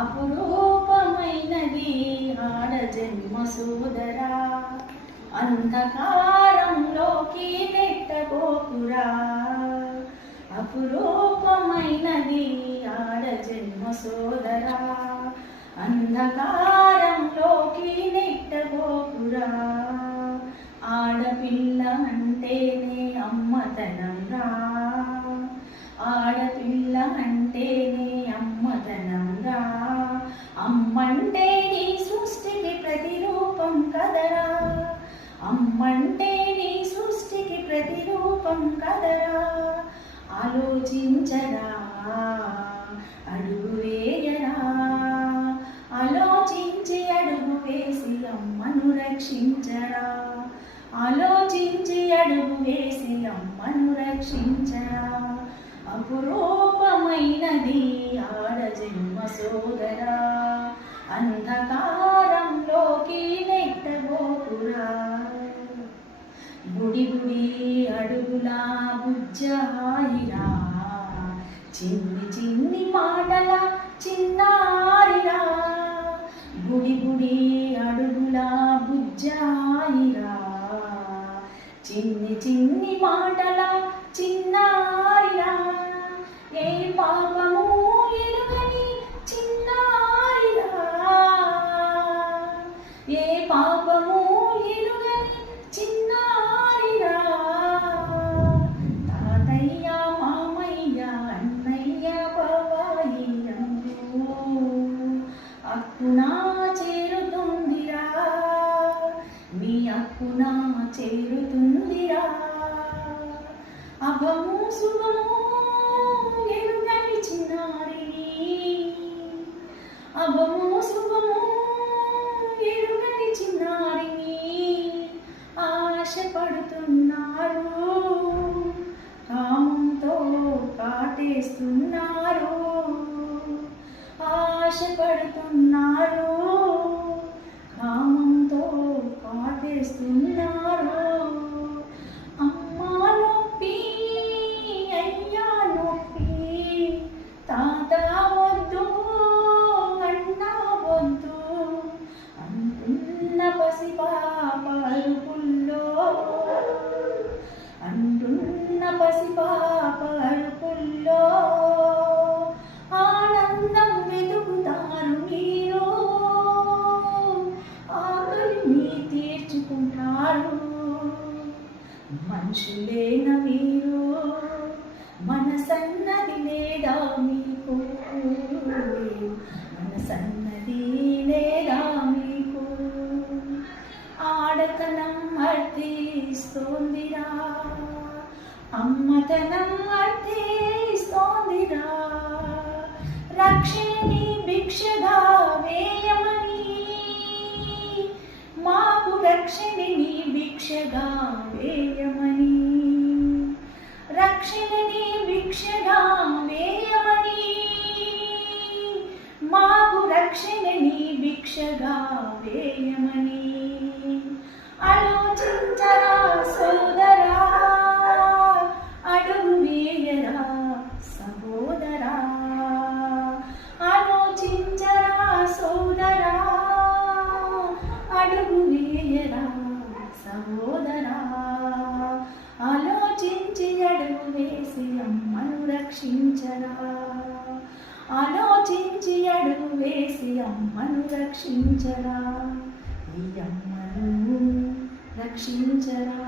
అపురూపమైనది ఆడ జన్మ సోదరా, అంధకారంలోకి నెట్టబోకురా. అపురూపమైనది ఆడ జన్మ సోదరా, అంధకారంలోకి నెట్టబోకురా. ఆడపిల్ల అంటేనే అమ్మతనం రా, ఆడపిల్ల అంటేనే అమ్మతనం రా. అమ్మంటే నీ సృష్టికి ప్రతిరూపం కదరా, అమ్మంటే నీ సృష్టికి ప్రతిరూపం కదరా. ఆలోచించరా, అడుగు వేయరా, ఆలోచించి అడుగు వేసి అమ్మను రక్షించరా, ఆలోచించి అడుగు వేసి అమ్మను రక్షించరా. అపురూపమైనది ఆడ జన్మ సోదరా, అంధకారంలోకి నెట్టబోకురా. బుడి బుడి అడుగుల బుజ్జాయిరా, చిన్ని చిన్ని మాటల చిన్నారిరా. బుడి బుడి అడుగుల బుజ్జాయిరా, చిన్ని చిన్ని మాటల చిన్నారిరా. ఏ పాపము ఎరుగని చిన్నారిరా, ఏ పాపము ఎరుగని చిన్నారిరా. తాతయ్య మామయ్య అన్నయ్య బాబాయి అంటూ అక్కునా చేరుతుందిరా, మీ అక్కునా చేరుతుందిరా. అభము శుభము ఎరుగని చిన్నారి, అభము శుభము ఎరుగని చిన్నారిని ఆశపడుతున్నారు, కామంతో కాటేస్తున్నారు, ఆశపడుతున్నారు, కామంతో కాటేస్తున్నారు. అమ్మా నొప్పి అయ్యా నొప్పి, తాత వద్దు అన్నా వద్దు అంటున్న పసిపాప అరుపుల్లో, అంటున్న పసిపాప అరుపుల్లో. ఆనందం వెతుకుతారు మీరు, ఆకలిని తీర్చుకుంటారు. మనుషులేన మీరు, మనసన్నది లేదా మీకు, మనసన్నది లేదా మీకు. ఆడతనం అర్థిస్తోందిరా, అమ్మతనం అర్థిస్తోందిరా. రక్షణని భిక్షగా వేయమని, మాకు రక్షణని భిక్షగా వేయమని, రక్షణని భిక్షగా వేయమని, మాకు రక్షణని భిక్షగా వేయమని. ఆలోచించరా సోదరా, అడుగు వేయరా సహోదరా. ఆలోచించరా సోదరా, అడుగు వేయరా సహోదరా. ఆలోచించి అడుగు వేసి అమ్మను రక్షించరా, ఆలోచించి అడుగు వేసి అమ్మను రక్షించరా. ఈ అమ్మను రక్షించరా.